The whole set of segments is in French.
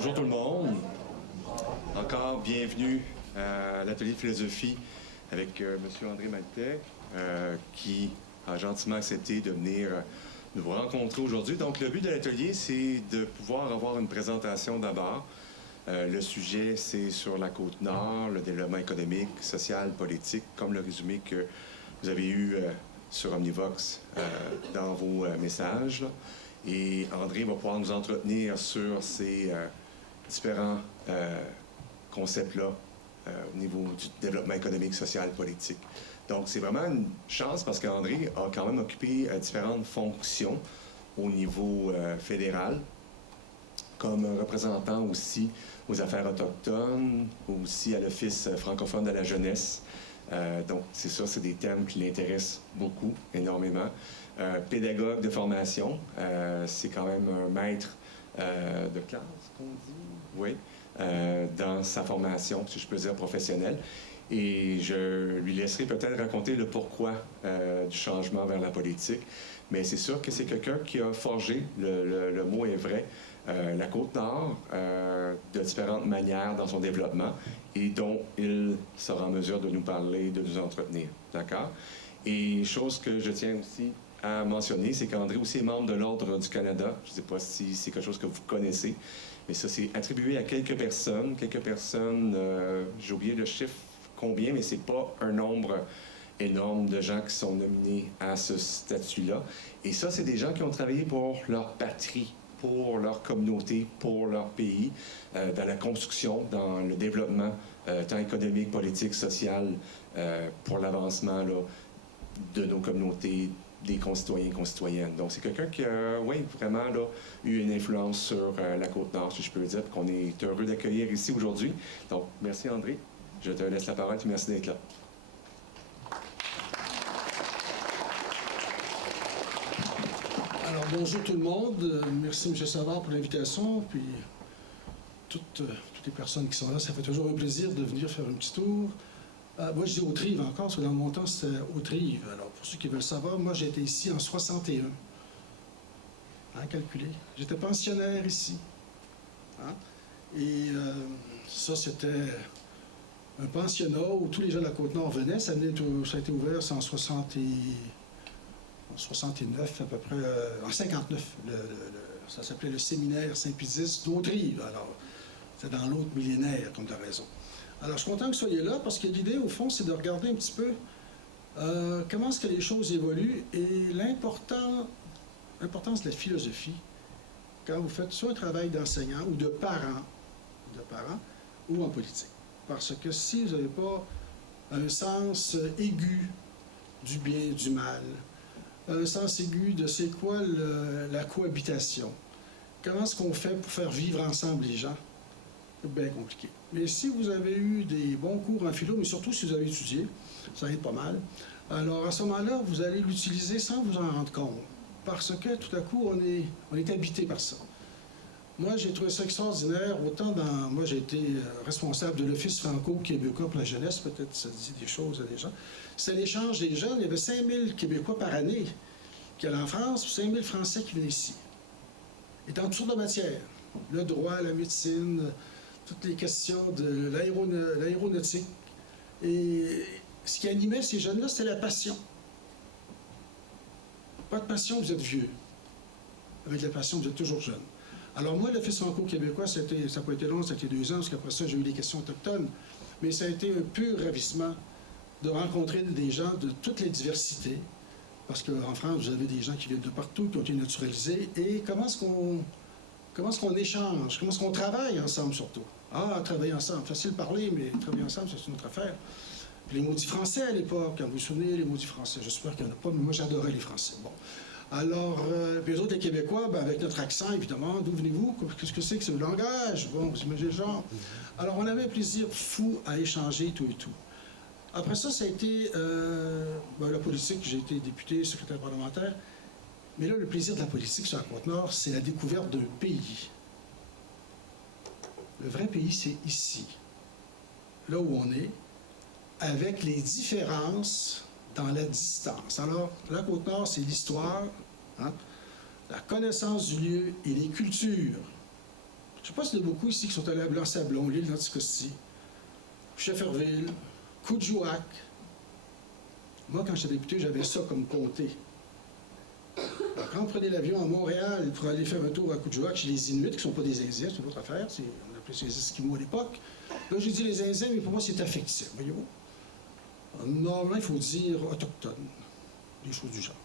Bonjour tout le monde. Encore bienvenue à l'atelier de philosophie avec M. André Maltais, qui a gentiment accepté de venir nous rencontrer aujourd'hui. Donc, le but de l'atelier, c'est de pouvoir avoir une présentation d'abord. Le sujet, c'est sur la Côte-Nord, le développement économique, social, politique, comme le résumé que vous avez eu sur Omnivox dans vos messages, là. Et André va pouvoir nous entretenir sur ces différents concepts-là au niveau du développement économique, social, politique. Donc, c'est vraiment une chance parce qu'André a quand même occupé différentes fonctions au niveau fédéral, comme représentant aussi aux affaires autochtones, aussi à l'Office francophone de la jeunesse. Donc, c'est ça, c'est des thèmes qui l'intéressent beaucoup, énormément. Pédagogue de formation, c'est quand même un maître de classe, qu'on dit? Oui, dans sa formation, si je peux dire, professionnelle. Et je lui laisserai peut-être raconter le pourquoi du changement vers la politique. Mais c'est sûr que c'est quelqu'un qui a forgé, le mot est vrai, la Côte-Nord de différentes manières dans son développement et dont il sera en mesure de nous parler, de nous entretenir. D'accord? Et chose que je tiens aussi à mentionner, c'est qu'André aussi est membre de l'Ordre du Canada. Je ne sais pas si c'est quelque chose que vous connaissez, mais ça, c'est attribué à quelques personnes. J'ai oublié le chiffre combien, mais c'est pas un nombre énorme de gens qui sont nominés à ce statut-là. Et ça, c'est des gens qui ont travaillé pour leur patrie, pour leur communauté, pour leur pays, dans la construction, dans le développement, tant économique, politique, social, pour l'avancement là, de nos communautés, des concitoyens et concitoyennes. Donc, c'est quelqu'un qui a, oui, vraiment là, eu une influence sur la Côte-Nord, si je peux le dire, qu'on est heureux d'accueillir ici aujourd'hui. Donc, merci André. Je te laisse la parole et merci d'être là. Alors, bonjour tout le monde. Merci M. Savard pour l'invitation. Puis, toutes les personnes qui sont là, ça fait toujours un plaisir de venir faire un petit tour. Moi, je dis Autrive encore, parce que dans mon temps, c'était Autrive. Alors, pour ceux qui veulent savoir, moi, j'ai été ici en 61. Hein, calculez. J'étais pensionnaire ici. Hein? Et ça, c'était un pensionnat où tous les gens de la Côte-Nord venaient. Ça a été ouvert en 69, à peu près, en 59. Ça s'appelait le séminaire Saint-Pédis d'Autrive. Alors, c'est dans l'autre millénaire, comme tu as raison. Alors, je suis content que vous soyez là, parce que l'idée, au fond, c'est de regarder un petit peu comment est-ce que les choses évoluent et l'importance de la philosophie quand vous faites soit un travail d'enseignant ou de parent, ou en politique. Parce que si vous n'avez pas un sens aigu du bien et du mal, un sens aigu de c'est quoi la cohabitation, comment est-ce qu'on fait pour faire vivre ensemble les gens, c'est bien compliqué. Mais si vous avez eu des bons cours en philo, mais surtout si vous avez étudié, ça aide pas mal, alors à ce moment-là, vous allez l'utiliser sans vous en rendre compte. Parce que tout à coup, on est habité par ça. Moi, j'ai trouvé ça extraordinaire. Moi, j'ai été responsable de l'Office franco-québécois pour la jeunesse. Peut-être ça dit des choses à des gens. C'est l'échange des jeunes. Il y avait 5000 Québécois par année qui allaient en France, puis 5000 Français qui venaient ici. Et dans toutes sortes de matières. Le droit, la médecine, toutes les questions de l'aéronautique. Et ce qui animait ces jeunes-là, c'était la passion. Pas de passion, vous êtes vieux. Avec la passion, vous êtes toujours jeune. Alors moi, l'Office franco-québécois, ça n'a pas été long, ça a été 2 ans, parce qu'après ça, j'ai eu les questions autochtones. Mais ça a été un pur ravissement de rencontrer des gens de toutes les diversités. Parce qu'en France, vous avez des gens qui viennent de partout, qui ont été naturalisés. Et comment est-ce qu'on échange? Comment est-ce qu'on travaille ensemble, surtout? Ah, travailler ensemble, facile de parler, mais travailler ensemble, c'est une autre affaire. Puis les maudits français à l'époque, quand vous vous souvenez, les maudits français, j'espère qu'il n'y en a pas, mais moi j'adorais les Français. Bon. Alors, puis les autres, les Québécois, ben, avec notre accent, évidemment, d'où venez-vous? Qu'est-ce que c'est que ce langage? Bon, vous imaginez le genre. Alors, on avait un plaisir fou à échanger tout et tout. Après ça, ça a été la politique, j'ai été député, secrétaire parlementaire. Mais là, le plaisir de la politique sur la Côte-Nord, c'est la découverte d'un pays. Le vrai pays, c'est ici, là où on est, avec les différences dans la distance. Alors, la Côte-Nord, c'est l'histoire, hein, la connaissance du lieu et les cultures. Je ne sais pas s'il y en a beaucoup ici qui sont allés à Blanc-Sablon, l'île d'Anticosti, Shefferville, Coudjouac. Moi, quand j'étais député, j'avais ça comme comté. Alors, quand on prenait l'avion à Montréal pour aller faire un tour à Coudjouac chez les Inuits, qui ne sont pas des Indiens, c'est une autre affaire, on appelait ça les Esquimaux à l'époque. Là, j'ai dit les Indiens, mais pour moi, c'est affectif, voyez-vous. Normalement, il faut dire autochtone, des choses du genre.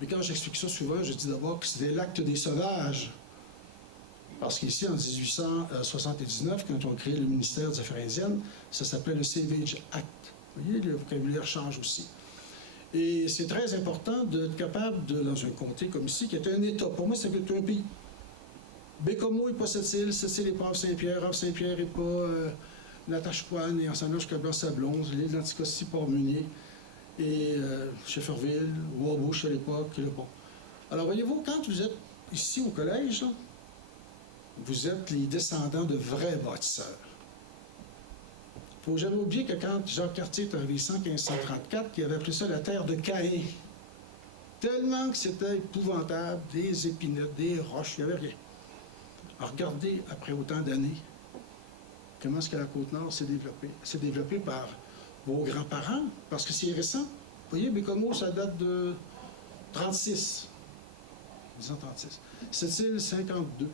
Mais quand j'explique ça souvent, je dis d'abord que c'était l'acte des sauvages. Parce qu'ici, en 1879, quand on a créé le ministère des Affaires indiennes, ça s'appelait le Savage Act. Vous voyez, le vocabulaire change aussi. Et c'est très important d'être capable, dans un comté comme ici, qui est un État. Pour moi, c'est un pays. Bécomo n'est pas Sept-Îles n'est pas Havre-Saint-Pierre, Havre-Saint-Pierre n'est pas Natashquan, et en s'en allant jusqu'à Blanc-Sablon, l'île d'Anticosti, Port-Munier, et Shefferville, Wabush à l'époque, le pont. Alors, voyez-vous, quand vous êtes ici au collège, là, vous êtes les descendants de vrais bâtisseurs. Il ne faut jamais oublier que quand Jacques Cartier est arrivé en 1534, il avait appelé ça la terre de Caïn. Tellement que c'était épouvantable, des épinettes, des roches, il n'y avait rien. Alors regardez, après autant d'années, comment est-ce que la Côte-Nord s'est développée. C'est développé par vos grands-parents, parce que c'est récent. Vous voyez, Bécomo, ça date de 36. Disons 36. Sept-Îles, 52.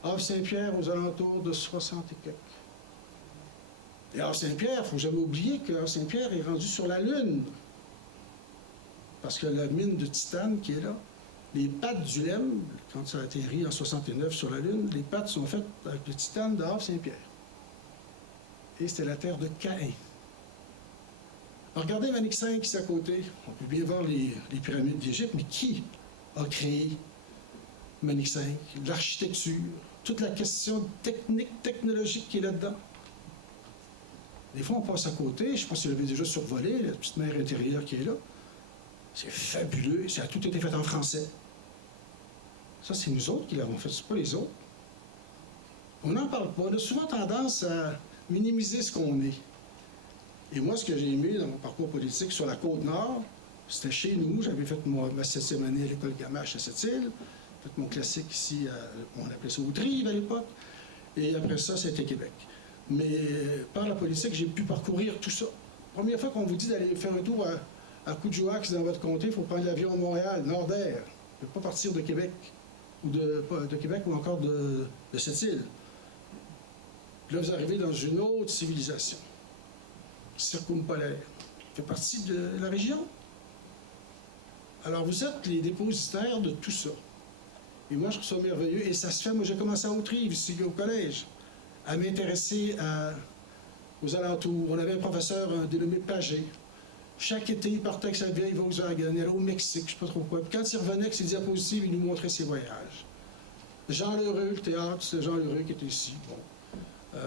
Havre-Saint-Pierre, aux alentours de 60 et quelques. Et Havre-Saint-Pierre, il ne faut jamais oublier que Havre-Saint-Pierre est rendu sur la Lune. Parce que la mine de titane qui est là, les pattes du LEM, quand ça a atterri en 69 sur la Lune, les pattes sont faites avec le titane de Havre-Saint-Pierre. Et c'était la terre de Caïn. Regardez Manic 5 ici à côté. On peut bien voir les pyramides d'Égypte, mais qui a créé Manic 5? L'architecture, toute la question technique, technologique qui est là-dedans. Des fois, on passe à côté, je ne sais pas si vous l'avez déjà survolé, la petite mer intérieure qui est là. C'est fabuleux, ça a tout été fait en français. Ça, c'est nous autres qui l'avons fait, c'est pas les autres. On n'en parle pas. On a souvent tendance à minimiser ce qu'on est. Et moi, ce que j'ai aimé dans mon parcours politique sur la Côte-Nord, c'était chez nous. J'avais fait ma 7e année à l'école Gamache à Sept-Îles. J'ai fait mon classique ici, on appelait ça Outrive à l'époque. Et après ça, c'était Québec. Mais par la politique, j'ai pu parcourir tout ça. Première fois qu'on vous dit d'aller faire un tour à Coudjouac dans votre comté, il faut prendre l'avion à Montréal, Nord-Air. Vous ne pouvez pas partir de Québec, ou de Québec ou encore de Sept-Îles. Là, vous arrivez dans une autre civilisation, circumpolaire, qui fait partie de la région. Alors, vous êtes les dépositaires de tout ça. Et moi, je trouve ça merveilleux. Et ça se fait, moi, j'ai commencé à Autrive, ici, au collège, à m'intéresser aux alentours. On avait un professeur dénommé Pagé. Chaque été, il partait avec sa vieille Volkswagen. Il allait au Mexique, je ne sais pas trop quoi. Puis quand il revenait avec ses diapositives, il nous montrait ses voyages. Jean Lheureux, le théâtre, c'est Jean Lheureux qui était ici. Bon.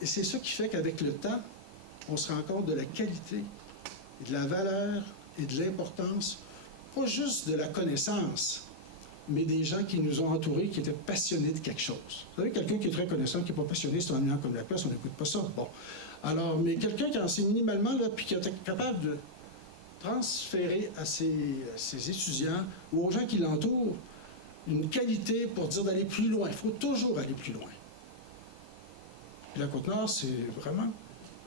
Et c'est ça qui fait qu'avec le temps, on se rend compte de la qualité, et de la valeur et de l'importance, pas juste de la connaissance, mais des gens qui nous ont entourés, qui étaient passionnés de quelque chose. Vous savez, quelqu'un qui est très connaissant, qui n'est pas passionné, c'est ennuyant comme la place, on n'écoute pas ça. Bon. Alors, mais quelqu'un qui en sait minimalement, là, puis qui est capable de transférer à ses étudiants ou aux gens qui l'entourent une qualité pour dire d'aller plus loin. Il faut toujours aller plus loin. Puis la Côte-Nord, c'est vraiment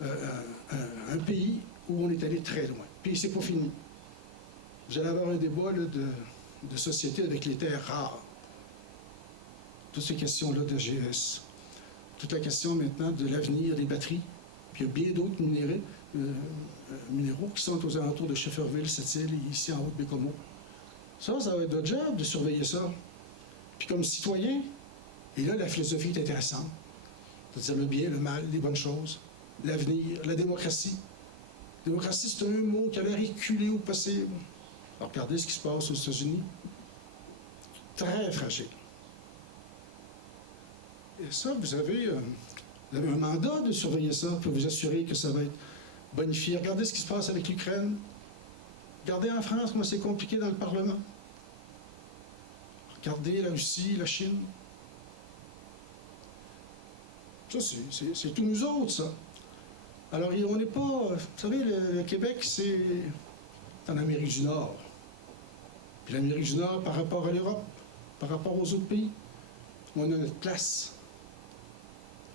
un pays où on est allé très loin. Puis c'est pas fini. Vous allez avoir un débat là, de société avec les terres rares. Toutes ces questions-là de GES. Toute la question maintenant de l'avenir des batteries. Puis il y a bien d'autres minéraux qui sont aux alentours de Shefferville, Sept-Îles et ici en Haute-Bécomo. Ça va être votre job de surveiller ça. Puis comme citoyen, et là, la philosophie est intéressante. C'est-à-dire le bien, le mal, les bonnes choses, l'avenir, la démocratie. La démocratie, c'est un mot qui avait reculé au possible. Alors, regardez ce qui se passe aux États-Unis. Très fragile. Et ça, vous avez un mandat de surveiller ça pour vous assurer que ça va être bonifié. Regardez ce qui se passe avec l'Ukraine. Regardez en France comment c'est compliqué dans le Parlement. Regardez la Russie, la Chine. Ça, c'est tous nous autres, ça. Alors, on n'est pas... Vous savez, le Québec, c'est en Amérique du Nord. Puis l'Amérique du Nord par rapport à l'Europe. par rapport aux autres pays. On a notre place.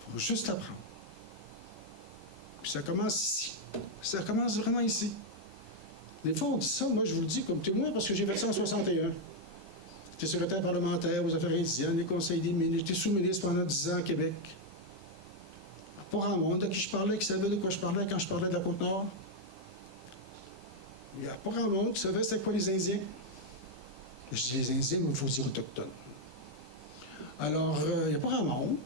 Il faut juste la prendre. Puis ça commence ici. Ça commence vraiment ici. Des fois, on dit ça, moi je vous le dis comme témoin, parce que j'ai fait ça en 61. J'étais secrétaire parlementaire aux affaires indiennes, les conseils des ministres, j'étais sous-ministre pendant 10 ans à Québec. Pas grand monde à qui je parlais, qui savait de quoi je parlais quand je parlais de la Côte-Nord. Il n'y a pas grand monde qui savait c'était quoi les Indiens. Je dis les Indiens, mais il faut dire autochtones. Alors, il n'y a pas grand monde.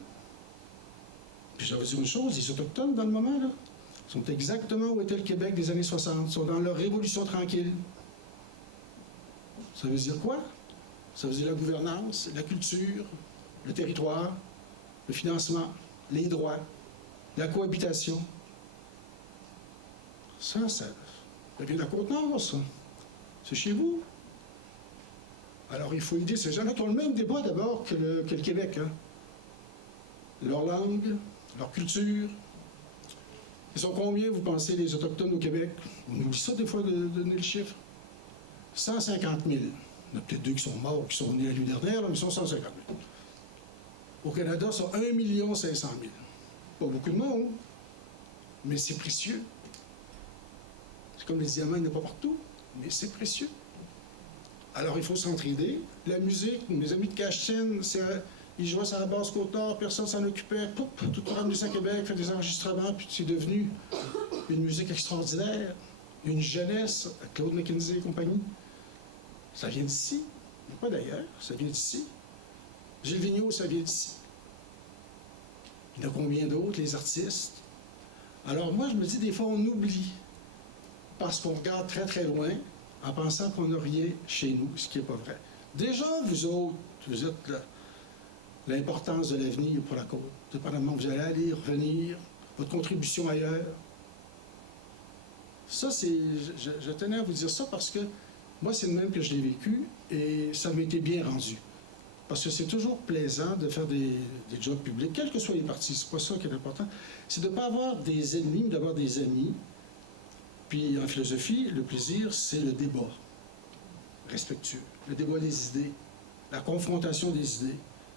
Puis je vais vous dire une chose, les Autochtones, dans le moment, là, sont exactement où était le Québec des années 60. Ils sont dans leur révolution tranquille. Ça veut dire quoi? Ça veut dire la gouvernance, la culture, le territoire, le financement, les droits, la cohabitation. Ça vient de la Côte-Nord, ça. C'est chez vous. Alors, il faut aider ces gens-là qui ont le même débat d'abord que le Québec. Hein? Leur langue, leur culture. Ils sont combien, vous pensez, les Autochtones au Québec? On oublie ça des fois de donner le chiffre. 150 000. Il y en a peut-être 2 qui sont morts, qui sont nés la nuit dernière, là, mais ils sont 150 000. Au Canada, ils sont 1 500 000. Pas beaucoup de monde, mais c'est précieux. C'est comme les diamants, il n'y en a pas partout, mais c'est précieux. Alors, il faut s'entraider. La musique, mes amis de Cachetine, ils jouaient sur la base Côte-Nord, personne ne s'en occupait. Poup, tout le monde ramené à Québec, fait des enregistrements, puis c'est devenu une musique extraordinaire, une jeunesse, Claude McKenzie et compagnie. Ça vient d'ici, pas d'ailleurs, ça vient d'ici. Gilles Vigneault, ça vient d'ici. Il y en a combien d'autres, les artistes? Alors moi, je me dis, des fois, on oublie, parce qu'on regarde très très loin, en pensant qu'on n'a rien chez nous, ce qui n'est pas vrai. Déjà, vous autres, vous êtes là. L'importance de l'avenir pour la côte. Dépendamment où vous allez aller, revenir, votre contribution ailleurs. Ça, c'est. Je tenais à vous dire ça parce que moi, c'est le même que je l'ai vécu et ça m'a été bien rendu. Parce que c'est toujours plaisant de faire des jobs publics, quels que soient les partis, c'est pas ça qui est important. C'est de ne pas avoir des ennemis, mais d'avoir des amis. Puis en philosophie, le plaisir, c'est le débat respectueux, le débat des idées, la confrontation des idées.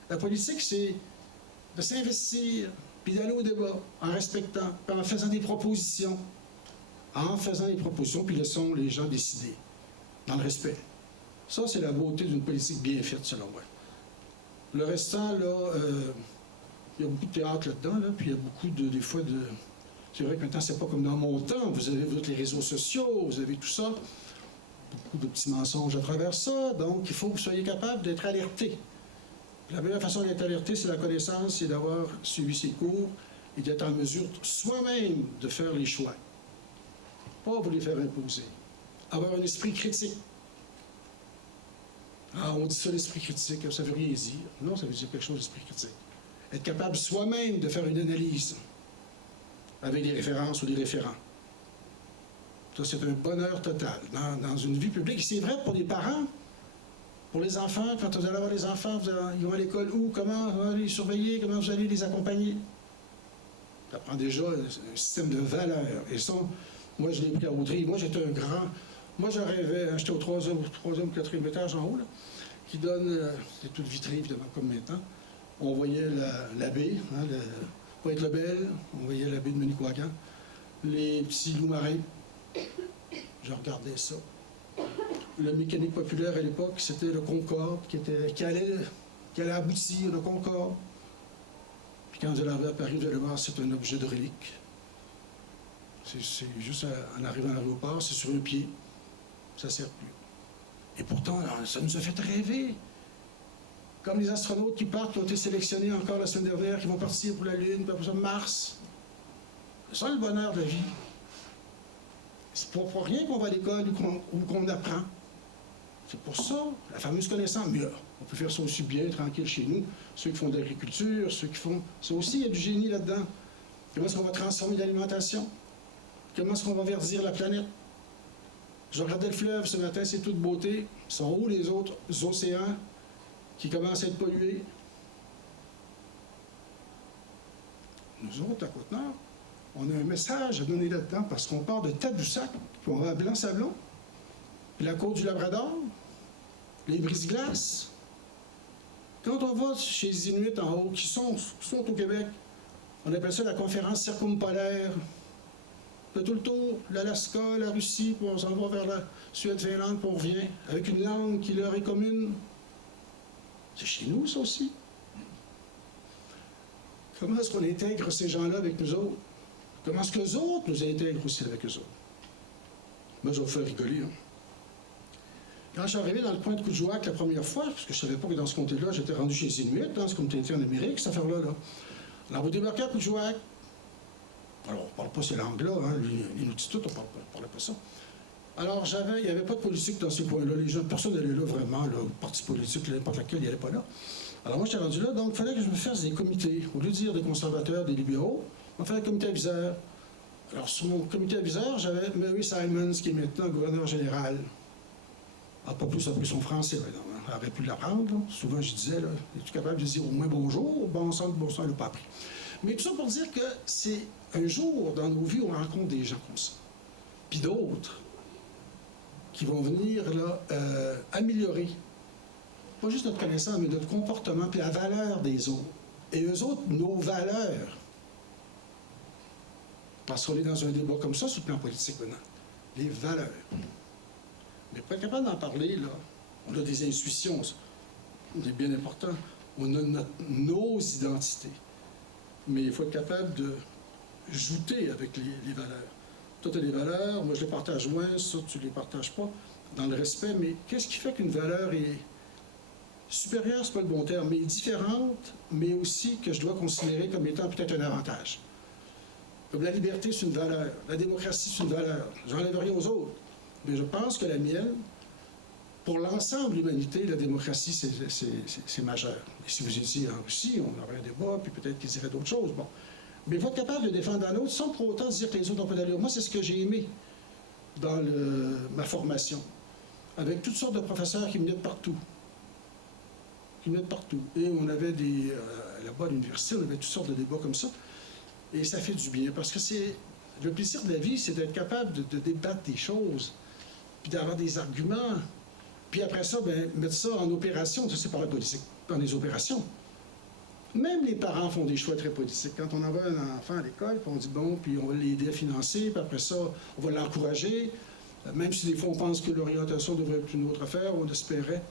La politique, c'est de s'investir, puis d'aller au débat, en respectant, puis en faisant des propositions. En faisant des propositions, puis laissons les gens décider, dans le respect. Ça, c'est la beauté d'une politique bien faite, selon moi. Le restant, là, il y a beaucoup de théâtre là-dedans, là, puis il y a beaucoup, des fois, de... C'est vrai que maintenant, c'est pas comme dans mon temps. Vous avez les réseaux sociaux, vous avez tout ça. Beaucoup de petits mensonges à travers ça. Donc, il faut que vous soyez capable d'être alerté. La meilleure façon d'être alerté, c'est la connaissance, c'est d'avoir suivi ses cours et d'être en mesure soi-même de faire les choix. Pas vous les faire imposer. Avoir un esprit critique. Ah, on dit ça, l'esprit critique, ça veut rien dire. Non, ça veut dire quelque chose, l'esprit critique. Être capable soi-même de faire une analyse avec des références ou des référents. Ça, c'est un bonheur total dans une vie publique. C'est vrai pour les parents, pour les enfants, quand vous allez avoir les enfants, ils vont à l'école où, comment vous allez les surveiller, comment vous allez les accompagner. Ça prend déjà un système de valeurs. Et ça, moi, je l'ai pris à Audrey. Moi, j'étais un grand... Moi, je rêvais, j'étais au 3e ou 4e étage en haut, là, qui donne... c'est toute vitrée, évidemment, comme maintenant. On voyait la baie, hein, Pointe-le-Bel, on voyait la baie de Manicouagan, les petits loups marins. Je regardais ça. Le mécanique populaire à l'époque, c'était le Concorde qui allait aboutir, le Concorde. Puis quand vous allez arriver à Paris, vous allez voir, c'est un objet de relique. C'est juste en arrivant à l'aéroport, c'est sur un pied. Ça ne sert plus. Et pourtant, ça nous a fait rêver. Comme les astronautes qui partent, qui ont été sélectionnés encore la semaine dernière, qui vont partir pour la Lune, puis après ça, Mars. C'est ça le bonheur de la vie. C'est pour rien qu'on va à l'école ou qu'on apprend. C'est pour ça, la fameuse connaissance. Mais on peut faire ça aussi bien, tranquille chez nous. Ceux qui font de l'agriculture, ceux qui font... Ça aussi, il y a du génie là-dedans. Comment est-ce qu'on va transformer l'alimentation? Comment est-ce qu'on va verdir la planète? Je regardais le fleuve ce matin, c'est toute beauté. Ils sont où les autres océans qui commencent à être pollués? Nous autres, à Côte-Nord, on a un message à donner là-dedans parce qu'on part de Tadoussac, puis on va à Blanc-Sablon, puis la côte du Labrador, les brise-glaces. Quand on va chez les Inuits en haut, qui sont au Québec, on appelle ça la conférence circumpolaire. On fait tout le tour, l'Alaska, la Russie, puis on s'en va vers la Suède, Finlande, puis on revient, avec une langue qui leur est commune. C'est chez nous, ça aussi. Comment est-ce qu'on intègre ces gens-là avec nous autres? Comment est-ce que les autres nous intègrent aussi avec eux autres? Moi, je vais vous faire rigoler. Hein. Quand je suis arrivé dans le coin de Coudjouac la première fois, parce que je ne savais pas que dans ce comté-là, j'étais rendu chez les Inuits, dans ce comté en Amérique, cette affaire-là. Là. Alors, vous débarquez à Coudjouac. Alors, on ne parle pas ces langues-là, hein, les Inuktitut, on ne parlait pas ça. Alors, il n'y avait pas de politique dans ces coins-là. Les gens, personne n'allait là vraiment, là, parti politique, n'importe laquelle, il n'y allait pas là. Alors, moi, j'étais rendu là, donc il fallait que je me fasse des comités. Au lieu de dire des conservateurs, des libéraux, on fait un comité aviseur. Alors, sur mon comité aviseur, j'avais Mary Simons, qui est maintenant gouverneur général. Ah, pas plus appris son français, maintenant. Hein. Elle aurait pu l'apprendre. Là. Souvent, je disais, là, es-tu capable de dire au moins bonjour? Bon sang, elle n'a pas appris. Mais tout ça pour dire que c'est un jour dans nos vies, on rencontre des gens comme ça. Puis d'autres qui vont venir là, améliorer, pas juste notre connaissance, mais notre comportement, puis la valeur des autres. Et eux autres, nos valeurs. Parce qu'on est dans un débat comme ça sur le plan politique maintenant. Les valeurs. Mais pas capable d'en parler, là. On a des intuitions, ça. C'est bien important. On a nos identités. Mais il faut être capable de jouter avec les valeurs. Toi, tu as des valeurs, moi je les partage moins, ça, tu ne les partages pas, dans le respect. Mais qu'est-ce qui fait qu'une valeur est supérieure, c'est pas le bon terme, mais différente, mais aussi que je dois considérer comme étant peut-être un avantage? Comme la liberté, c'est une valeur. La démocratie, c'est une valeur. J'enlève rien aux autres. Mais je pense que la mienne, pour l'ensemble de l'humanité, la démocratie, c'est majeur. Et si vous étiez en Russie, on aurait un débat, puis peut-être qu'ils diraient d'autres choses. Bon. Mais il faut être capable de défendre un autre sans pour autant dire que les autres n'ont pas d'allure. Moi, c'est ce que j'ai aimé dans ma formation. Avec toutes sortes de professeurs qui venaient de partout. Et on avait là-bas à l'université, on avait toutes sortes de débats comme ça. Et ça fait du bien, parce que le plaisir de la vie, c'est d'être capable de débattre des choses, puis d'avoir des arguments. Puis après ça, mettre ça en opération. Ça, c'est par la politique, dans les opérations. Même les parents font des choix très politiques. Quand on envoie un enfant à l'école, puis on dit, bon, puis on va l'aider à financer, puis après ça, on va l'encourager. Même si des fois, on pense que l'orientation devrait être une autre affaire, on espérait.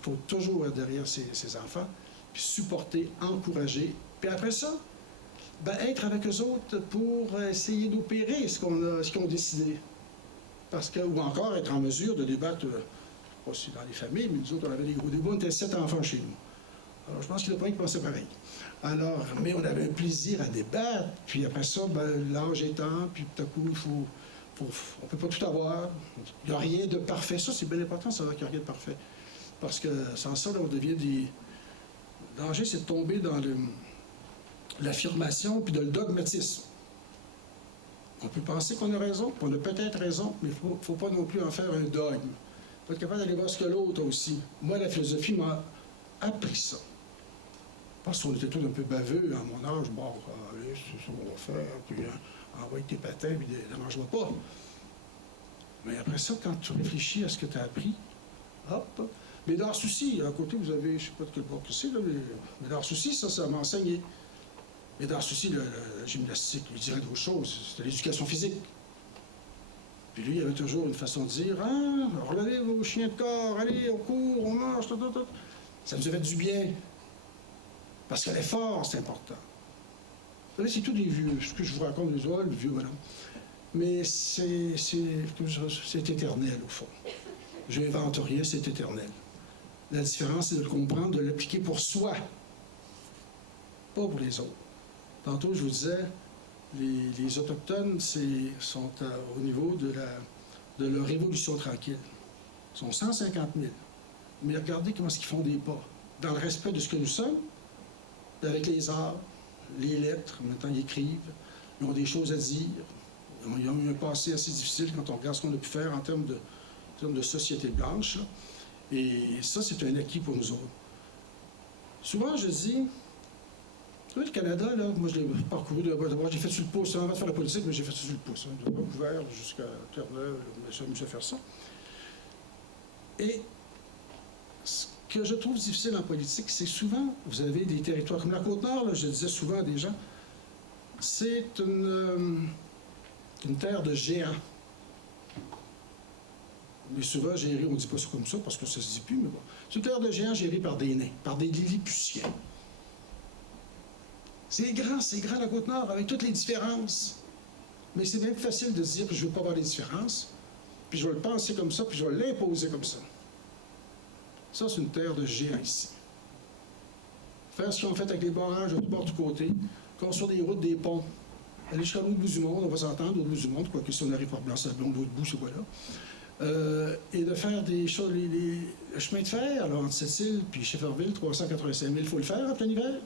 Il faut toujours être derrière ces enfants, puis supporter, encourager. Puis après ça, être avec eux autres pour essayer d'opérer ce qu'ils ont décidé. Ou encore être en mesure de débattre, pas si dans les familles, mais nous autres, on avait des gros débats, on était 7 enfants chez nous. Alors, je pense qu'il y a pas qui pensaient pareil. Alors, mais on avait un plaisir à débattre, puis après ça, l'âge étant, puis tout à coup, on ne peut pas tout avoir. Il n'y a rien de parfait. Ça, c'est bien important, ça, qu'il n'y a rien de parfait. Parce que sans ça, là, on devient des... Le danger, c'est de tomber dans l'affirmation puis de le dogmatisme. On peut penser qu'on a raison, on a peut-être raison, mais il ne faut pas non plus en faire un dogme. Il faut être capable d'aller voir ce que l'autre a aussi. Moi, la philosophie m'a appris ça. Parce qu'on était tous un peu baveux à mon âge. Bon, allez, c'est ça qu'on va faire, puis envoie tes patins, puis dérange-moi pas. Mais après ça, quand tu réfléchis à ce que tu as appris, hop. Mais dans le souci, à côté, vous avez, je ne sais pas de quel bord que c'est, mais dans le souci, ça m'a enseigné. Mais dans le souci, la gymnastique, il dirait d'autres choses. C'était l'éducation physique. Puis lui, il avait toujours une façon de dire, relevez vos chiens de corps, allez, on court, on marche, tout. Ça nous a fait du bien. Parce que l'effort, c'est important. Vous savez, c'est tout des vieux. Ce que je vous raconte, le vieux bonhomme. Mais c'est éternel, au fond. Je n'invente rien, c'est éternel. La différence, c'est de le comprendre, de l'appliquer pour soi, pas pour les autres. Tantôt, je vous disais, les Autochtones sont au niveau de leur révolution tranquille. Ils sont 150 000. Mais regardez comment ils font des pas. Dans le respect de ce que nous sommes, avec les arts, les lettres, maintenant ils écrivent, ils ont des choses à dire. Ils ont eu un passé assez difficile quand on regarde ce qu'on a pu faire en termes de société blanche. Là. Et ça, c'est un acquis pour nous autres. Souvent, je dis, vous savez, le Canada, là, moi, je l'ai parcouru d'abord, j'ai fait sur le pouce, avant de faire la politique, mais j'ai fait sur le pouce. Hein, de Vancouver jusqu'à Terre-Neuve, je me suis fait faire ça. Et que je trouve difficile en politique, c'est souvent, vous avez des territoires comme la Côte-Nord, là, je disais souvent à des gens, c'est une terre de géants. Mais souvent, gérée, on ne dit pas ça comme ça, parce que ça ne se dit plus, mais bon. C'est une terre de géants gérée par des nains, par des Lilliputiens. C'est grand la Côte-Nord, avec toutes les différences. Mais c'est même facile de se dire que je ne veux pas avoir les différences, puis je vais le penser comme ça, puis je vais l'imposer comme ça. Ça, c'est une terre de géants ici. Faire ce qu'ils ont fait avec les barrages de tout bord du côté, construire des routes, des ponts, aller jusqu'à l'autre bout du monde, on va s'entendre, l'autre bout du monde, quoique si on arrive par Blanc-Sablon, l'autre bout, c'est pas là. Et de faire des choses, le chemin de fer, alors entre Sept-Îles puis Shefferville, 385 000, il faut le faire en plein hiver.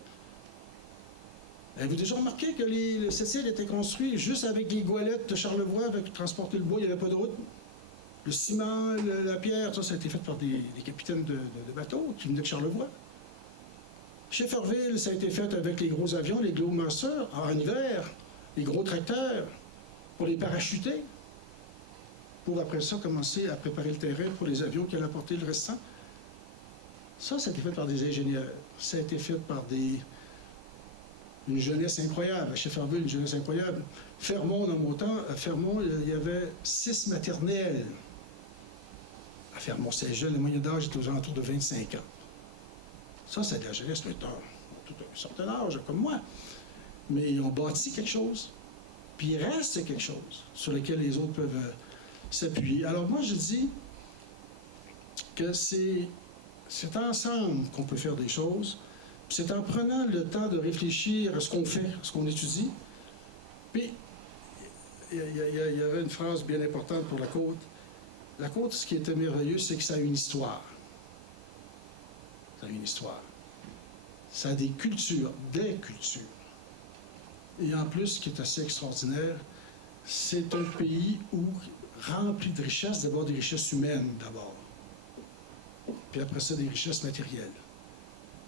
Avez-vous déjà remarqué que le Sept-Îles était construit juste avec les goélettes de Charlevoix, avec transporter le bois, il n'y avait pas de route? Le ciment, la pierre, ça a été fait par des capitaines de bateaux qui venaient de Charlevoix. Shefferville, ça a été fait avec les gros avions, les Globemasters, en hiver, les gros tracteurs, pour les parachuter, pour après ça commencer à préparer le terrain pour les avions qui allaient apporter le restant. Ça a été fait par des ingénieurs. Ça a été fait par une jeunesse incroyable. À Shefferville, une jeunesse incroyable. Fermont, dans mon temps, à Fermont, il y avait 6 maternelles. À Fermont, c'est jeune, le moyen d'âge était aux alentours de 25 ans. Ça, c'est de la jeunesse, tout un certain âge, comme moi. Mais ils ont bâti quelque chose. Puis il reste quelque chose sur lequel les autres peuvent s'appuyer. Alors moi, je dis que c'est ensemble qu'on peut faire des choses. C'est en prenant le temps de réfléchir à ce qu'on fait, à ce qu'on étudie. Puis, il y avait une phrase bien importante pour la côte. La côte, ce qui était merveilleux, c'est que ça a une histoire. Ça a une histoire. Ça a des cultures. Et en plus, ce qui est assez extraordinaire, c'est un pays rempli de richesses, d'abord des richesses humaines, d'abord. Puis après ça, des richesses matérielles.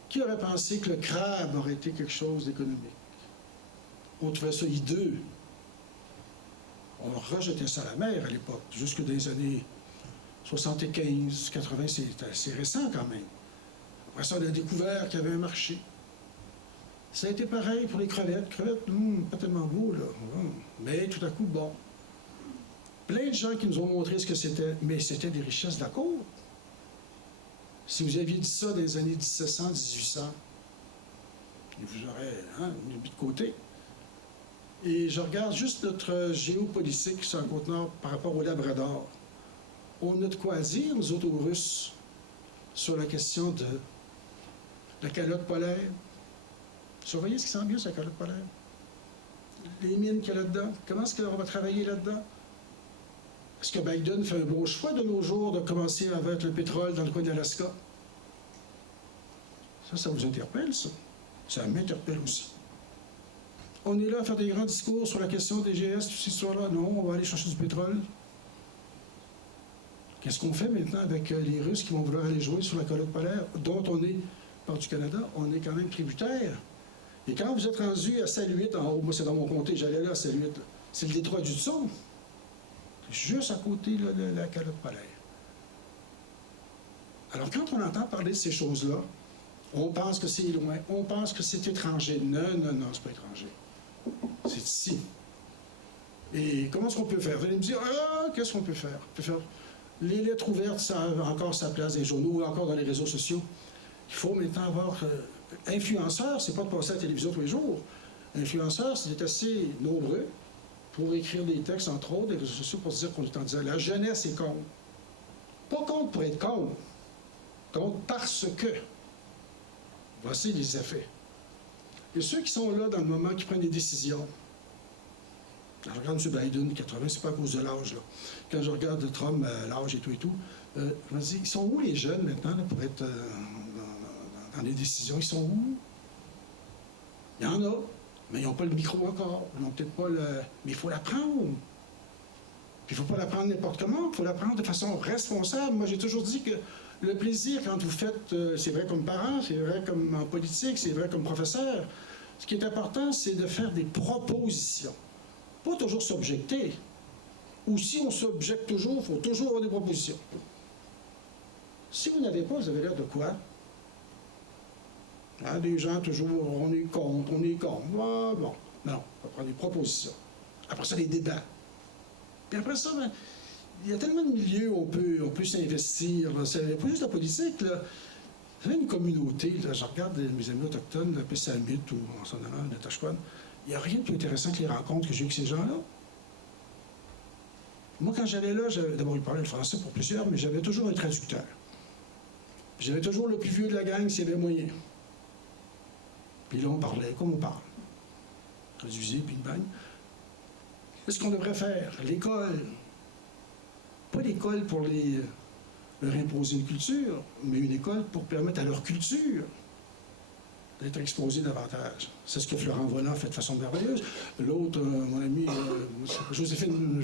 Qui aurait pensé que le crabe aurait été quelque chose d'économique? On trouvait ça hideux. On rejetait ça à la mer à l'époque, jusque dans les années 75, 80, c'est assez récent quand même. Après ça, on a découvert qu'il y avait un marché. Ça a été pareil pour les crevettes. Crevettes, pas tellement beau, là. Mais tout à coup, bon. Plein de gens qui nous ont montré ce que c'était, mais c'était des richesses de la côte. Si vous aviez dit ça dans les années 1700, 1800, il vous aurait mis de côté. Et je regarde juste notre géopolitique sur la Côte-Nord par rapport au Labrador. On a de quoi dire, nous autres, aux Russes, sur la question de la calotte polaire. Surveillez ce qui s'en vient sur la calotte polaire. Les mines qu'il y a là-dedans. Comment est-ce qu'on va travailler là-dedans? Est-ce que Biden fait un bon choix de nos jours de commencer avec le pétrole dans le coin de l'Alaska? Ça vous interpelle, ça? Ça m'interpelle aussi. On est là à faire des grands discours sur la question des GS, toute cette histoire-là. Non, on va aller chercher du pétrole. Qu'est-ce qu'on fait maintenant avec les Russes qui vont vouloir aller jouer sur la calotte polaire, dont on est, par du Canada, on est quand même tributaire. Et quand vous êtes rendu à Saint-Louis, en haut, moi c'est dans mon comté, j'allais là à Saint-Louis, c'est le détroit du Tson, juste à côté là, de la calotte polaire. Alors quand on entend parler de ces choses-là, on pense que c'est loin, on pense que c'est étranger. Non, c'est pas étranger. C'est ici. Et comment est-ce qu'on peut faire? Vous allez me dire, qu'est-ce qu'on peut faire? On peut faire les lettres ouvertes, ça a encore sa place dans les journaux, ou encore dans les réseaux sociaux. Il faut maintenant avoir influenceurs, c'est pas de passer à la télévision tous les jours. Influenceurs, c'est d'être assez nombreux pour écrire des textes, entre autres, des réseaux sociaux, pour se dire qu'on est en disant la jeunesse est contre. Pas contre pour être contre. Contre parce que. Voici les effets. Et ceux qui sont là dans le moment, qui prennent des décisions. Quand je regarde M. Biden, 80, c'est pas à cause de l'âge, là. Quand je regarde Trump, l'âge et tout, je me dis, ils sont où les jeunes maintenant, là, pour être dans les décisions? Ils sont où? Il y en a, mais ils n'ont pas le micro encore. Ils n'ont peut-être pas le... Mais il faut l'apprendre. Puis il ne faut pas l'apprendre n'importe comment, il faut l'apprendre de façon responsable. Moi, j'ai toujours dit que le plaisir, quand vous faites, c'est vrai comme parent, c'est vrai comme en politique, c'est vrai comme professeur, ce qui est important, c'est de faire des propositions. Pas toujours s'objecter. Ou si on s'objecte toujours, il faut toujours avoir des propositions. Si vous n'avez pas, vous avez l'air de quoi? Hein, des gens toujours, on est contre. Ah, bon, non, on va prendre des propositions. Après ça, des débats. Puis après ça, ben, il y a tellement de milieux où on peut s'investir. C'est pas juste la politique, là. Vous savez, une communauté, là, je regarde mes amis autochtones, la Pessamit ou en s'en allant, Natashquan, il n'y a rien de plus intéressant que les rencontres que j'ai eues avec ces gens-là. Moi, quand j'allais là, d'abord, ils parlaient le français pour plusieurs, mais j'avais toujours un traducteur. J'avais toujours le plus vieux de la gang s'il y avait moyen. Puis là, on parlait comme on parle. Traduisez, puis bang. Qu'est-ce qu'on devrait faire? L'école. Pas l'école pour leur imposer une culture, mais une école pour permettre à leur culture d'être exposée davantage. C'est ce que Florent Volant fait de façon merveilleuse. L'autre, mon ami, Joséphine,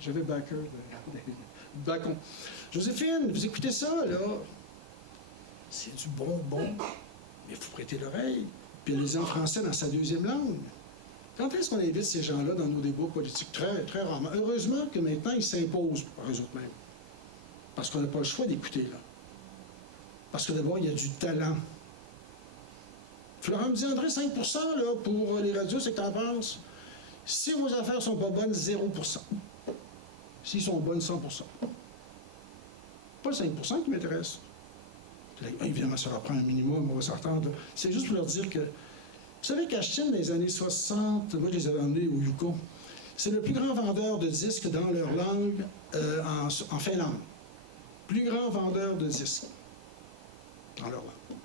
j'avais Bacon. Joséphine, vous écoutez ça, là? C'est du bonbon, mais il faut prêter l'oreille. Puis elle les en français dans sa deuxième langue. Quand est-ce qu'on invite ces gens-là dans nos débats politiques? Très, très rarement. Heureusement que maintenant, ils s'imposent par eux autres mêmes. Parce qu'on n'a pas le choix d'écouter, là. Parce que d'abord, il y a du talent. Florent me dit, André, 5 là, pour les radios, c'est que t'en penses? Si vos affaires sont pas bonnes, 0 S'ils sont bonnes, 100 Pas le 5 qui m'intéresse. Évidemment, ça leur prend un minimum, on va s'entendre. C'est juste pour leur dire que... Vous savez qu'Ashtin, dans les années 60, moi, je les avais emmenés au Yukon, c'est le plus grand vendeur de disques dans leur langue en Finlande. Plus grand vendeur de disques dans leur langue.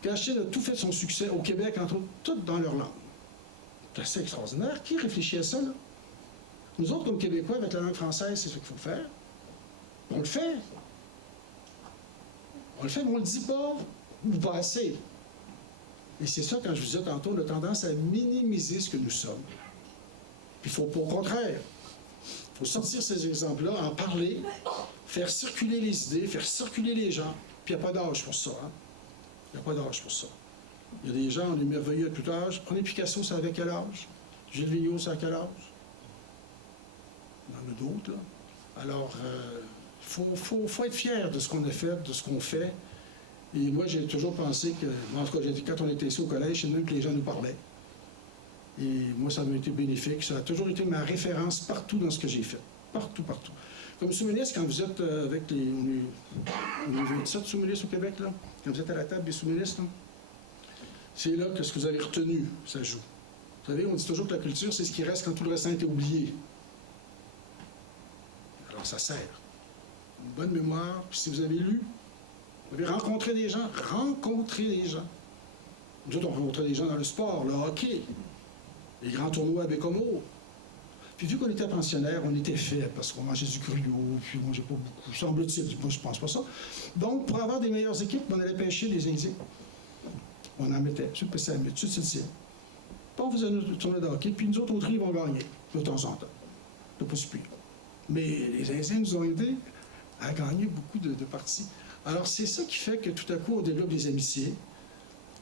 Puis Ashtin a tout fait son succès au Québec, entre autres, tout dans leur langue. C'est assez extraordinaire. Qui réfléchit à ça, là? Nous autres, comme Québécois, avec la langue française, c'est ce qu'il faut faire. On le fait. On le fait, mais on ne le dit pas, ou pas assez. Et c'est ça, quand je vous disais tantôt, on a tendance à minimiser ce que nous sommes. Puis il faut pas, au contraire, il faut sortir ces exemples-là, en parler, faire circuler les idées, faire circuler les gens. Puis il n'y a pas d'âge pour ça. Hein? Il n'y a pas d'âge pour ça. Il y a des gens, on est merveilleux à tout âge. Prenez Picasso, ça avait quel âge? Gilles Vigneault, ça a quel âge? Il y en a d'autres, là. Alors, il faut être fier de ce qu'on a fait, de ce qu'on fait. Et moi, j'ai toujours pensé que, en tout cas, quand on était ici au collège, c'est même que les gens nous parlaient. Et moi, ça m'a été bénéfique. Ça a toujours été ma référence partout dans ce que j'ai fait. Partout, partout. Comme sous-ministre, quand vous êtes avec les... On est 27 sous-ministres au Québec, là. Quand vous êtes à la table des sous-ministres, c'est là que ce que vous avez retenu, ça joue. Vous savez, on dit toujours que la culture, c'est ce qui reste quand tout le reste a été oublié. Alors, ça sert. Une bonne mémoire, puis si vous avez lu, vous avez rencontré des gens, Nous autres, on rencontrait des gens dans le sport, le hockey, les grands tournois à Bécomo. Puis vu qu'on était pensionnaires, on était faibles parce qu'on mangeait du gruau, puis on mangeait pas beaucoup. Semble-t-il, moi je pense pas ça. Donc, pour avoir des meilleures équipes, on allait pêcher des Indiens. On en mettait sur le Pessamit, sur le Puis on faisait notre tournoi de hockey, puis nous autres, au tri, ils vont gagner, de temps en temps. C'est pas si pire. Mais les Indiens nous ont aidés à gagner beaucoup de parties. Alors, c'est ça qui fait que tout à coup, on développe des amitiés.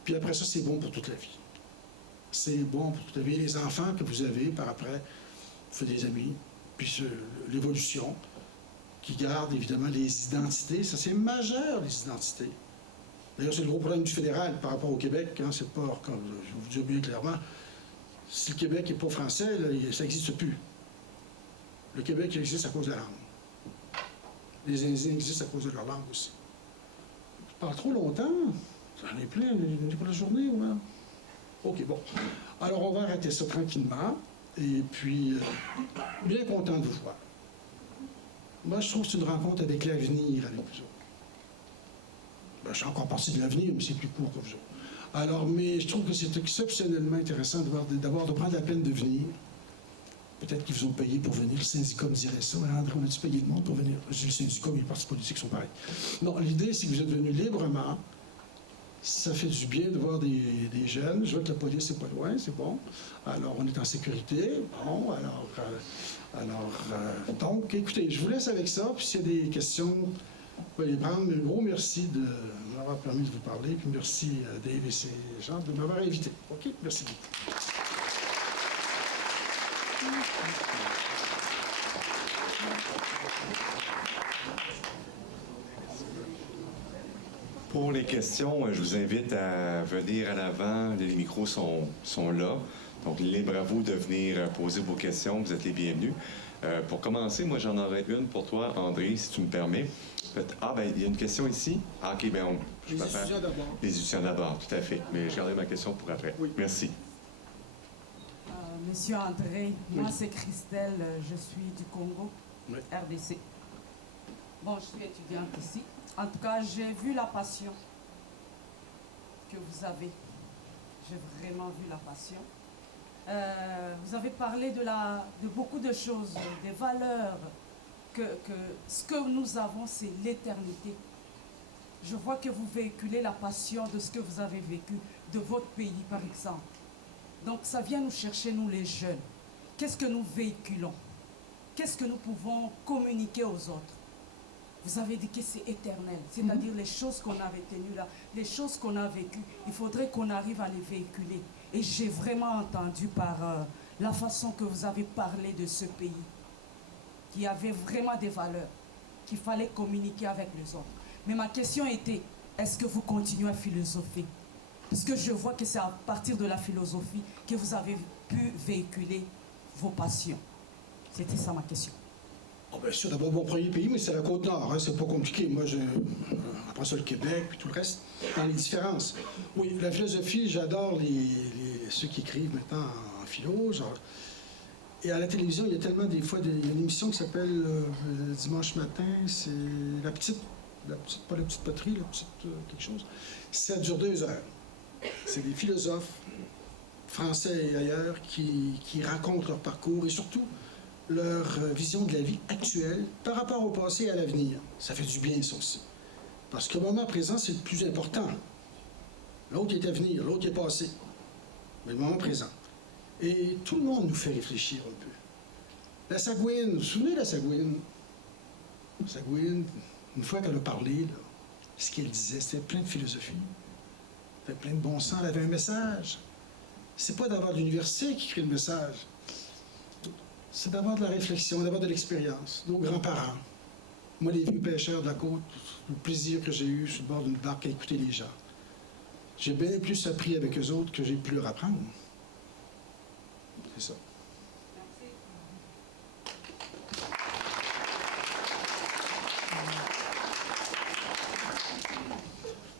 Puis après ça, c'est bon pour toute la vie. C'est bon pour toute la vie. Les enfants que vous avez, par après, vous faites des amis. Puis l'évolution, qui garde évidemment les identités. Ça, c'est majeur, les identités. D'ailleurs, c'est le gros problème du fédéral par rapport au Québec. Hein, c'est pas, comme je vous dis bien clairement, si le Québec n'est pas français, là, ça n'existe plus. Le Québec existe à cause de la langue. Les Indiens existent à cause de leur langue aussi. Je parle trop longtemps. J'en ai plein, pour la journée, ou même. OK, bon. Alors, on va arrêter ça tranquillement. Et puis, bien content de vous voir. Moi, je trouve que c'est une rencontre avec l'avenir avec vous autres. Ben, je suis encore partie de l'avenir, mais c'est plus court que vous autres. Alors, mais je trouve que c'est exceptionnellement intéressant d'abord de prendre la peine de venir. Peut-être qu'ils vous ont payé pour venir. Le syndicat me dirait ça. André, on a-tu payé le monde pour venir? Je dis, le syndicat, mais les partis politiques sont pareils. Non, l'idée, c'est que vous êtes venus librement. Ça fait du bien de voir des jeunes. Je vois que la police n'est pas loin, c'est bon. Alors, on est en sécurité. Bon, donc, écoutez, je vous laisse avec ça. Puis s'il y a des questions, vous pouvez les prendre. Un gros merci de m'avoir permis de vous parler. Puis merci à Dave et ses gens de m'avoir invité. OK? Merci beaucoup. Thank you. Pour les questions, je vous invite à venir à l'avant. Les micros sont là. Donc, libre à vous de venir poser vos questions. Vous êtes les bienvenus. Pour commencer, moi, j'en aurais une pour toi, André, si tu me permets. Ah, ben, il y a une question ici. Ah, OK, bien, Les étudiants d'abord. Les étudiants d'abord, tout à fait. Mais je garderai ma question pour après. Oui. Merci. Monsieur André, Oui. moi c'est Christelle, je suis du Congo, Oui. RDC. Bon, je suis étudiante ici. En tout cas, j'ai vu la passion que vous avez. J'ai vraiment vu la passion. Vous avez parlé de beaucoup de choses, des valeurs, que ce que nous avons, c'est l'éternité. Je vois que vous véhiculez la passion de ce que vous avez vécu, de votre pays, par exemple. Donc, ça vient nous chercher, nous les jeunes. Qu'est-ce que nous véhiculons? Qu'est-ce que nous pouvons communiquer aux autres? Vous avez dit que c'est éternel, c'est-à-dire les choses qu'on a retenues là, les choses qu'on a vécues, il faudrait qu'on arrive à les véhiculer. Et j'ai vraiment entendu par la façon que vous avez parlé de ce pays, qui avait vraiment des valeurs, qu'il fallait communiquer avec les autres. Mais ma question était, est-ce que vous continuez à philosopher? Parce que je vois que c'est à partir de la philosophie que vous avez pu véhiculer vos passions. C'était ça ma question. Oh, bien sûr, d'abord, mon premier pays, mais c'est la Côte-Nord, hein, c'est pas compliqué. Moi, après ça, le Québec, puis tout le reste, dans les différences. Oui, la philosophie, j'adore ceux qui écrivent maintenant en philo, genre. Et à la télévision, il y a tellement des fois, il y a une émission qui s'appelle Dimanche matin, c'est pas la petite poterie, la petite quelque chose. Ça dure 2 heures. C'est des philosophes, français et ailleurs, qui racontent leur parcours et surtout leur vision de la vie actuelle par rapport au passé et à l'avenir. Ça fait du bien, ça aussi. Parce que le moment présent, c'est le plus important. L'autre est à venir, l'autre est passé. Mais le moment présent. Et tout le monde nous fait réfléchir un peu. La Sagouine, vous vous souvenez de la Sagouine? La Sagouine, une fois qu'elle a parlé, là, ce qu'elle disait, c'était plein de philosophie. Elle avait plein de bon sens, elle avait un message. C'est pas d'avoir de l'université qui crée le message. C'est d'avoir de la réflexion, d'avoir de l'expérience. Nos grands-parents. Moi, les vieux pêcheurs de la côte, le plaisir que j'ai eu sur le bord d'une barque à écouter les gens. J'ai bien plus appris avec eux autres que j'ai pu leur apprendre. C'est ça.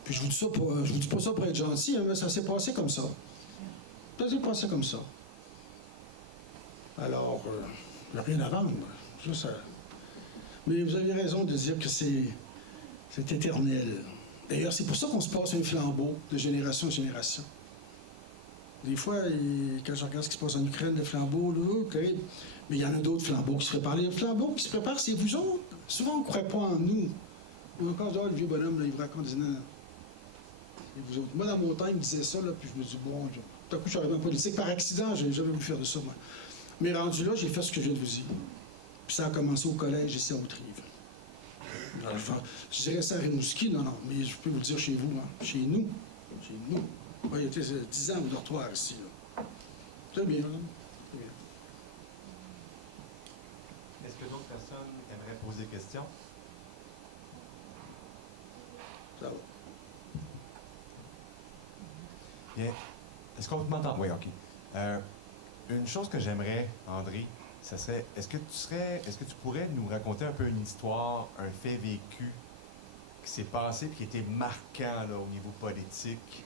Puis je vous dis pas ça pour être gentil, hein, mais ça s'est passé comme ça. Ça s'est passé comme ça. Alors, il n'y a rien à vendre. Ça. Mais vous avez raison de dire que c'est éternel. D'ailleurs, c'est pour ça qu'on se passe un flambeau de génération en génération. Des fois, quand je regarde ce qui se passe en Ukraine, le flambeau, là, terrible. Mais il y en a d'autres flambeaux qui se préparent. Les flambeaux qui se préparent, c'est vous autres. Souvent, on ne croit pas en nous. Ou encore, le vieux bonhomme, là, il vous raconte, il dit non, non. Et vous autres. Moi, dans mon temps, il me disait ça, là, puis je me dis, bon, tout à coup, je suis arrivé en politique. Par accident, je n'ai jamais voulu faire de ça, moi. Mais rendu là, j'ai fait ce que je viens de vous dire. Puis ça a commencé au collège, ici à Haute-Rive. Je dirais ça à Rimouski, non, mais je peux vous dire chez vous, hein, chez nous. Chez nous. Moi, il y a 10 ans au dortoir ici, là. Très bien, madame. Très bien. Est-ce que d'autres personnes aimeraient poser des questions? Ça va. Bien. Est-ce qu'on m'entend? Oui, OK. Une chose que j'aimerais, André, ça serait, est-ce que tu pourrais nous raconter un peu une histoire, un fait vécu qui s'est passé et qui était marquant là, au niveau politique,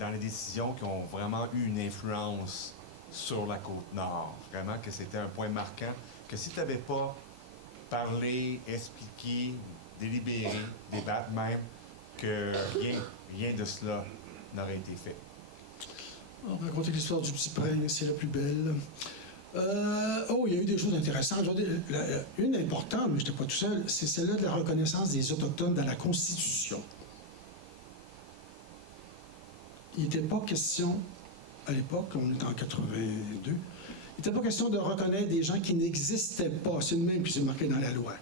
dans les décisions qui ont vraiment eu une influence sur la Côte-Nord? Vraiment que c'était un point marquant, que si tu n'avais pas parlé, expliqué, délibéré, débattre même, que rien de cela n'aurait été fait. On va raconter l'histoire du Petit Prince, c'est la plus belle. Il y a eu des choses intéressantes. Une importante, mais je n'étais pas tout seul, c'est celle-là de la reconnaissance des Autochtones dans la Constitution. Il n'était pas question, à l'époque, on est en 82, il n'était pas question de reconnaître des gens qui n'existaient pas. C'est le même qui s'est marqué dans la loi.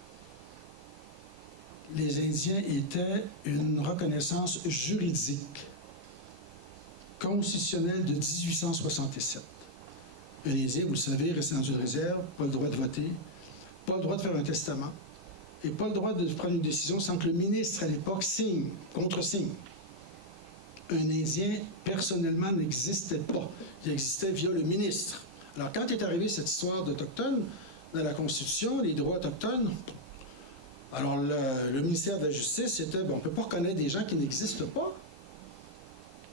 Les Indiens étaient une reconnaissance juridique, constitutionnelle de 1867. Un Indien, vous le savez, restait dans une réserve, pas le droit de voter, pas le droit de faire un testament, et pas le droit de prendre une décision sans que le ministre à l'époque signe, contresigne. Un Indien, personnellement, n'existait pas. Il existait via le ministre. Alors, quand est arrivée cette histoire d'Autochtones, dans la Constitution, les droits autochtones, alors le ministère de la Justice, c'était, bon, on ne peut pas reconnaître des gens qui n'existent pas.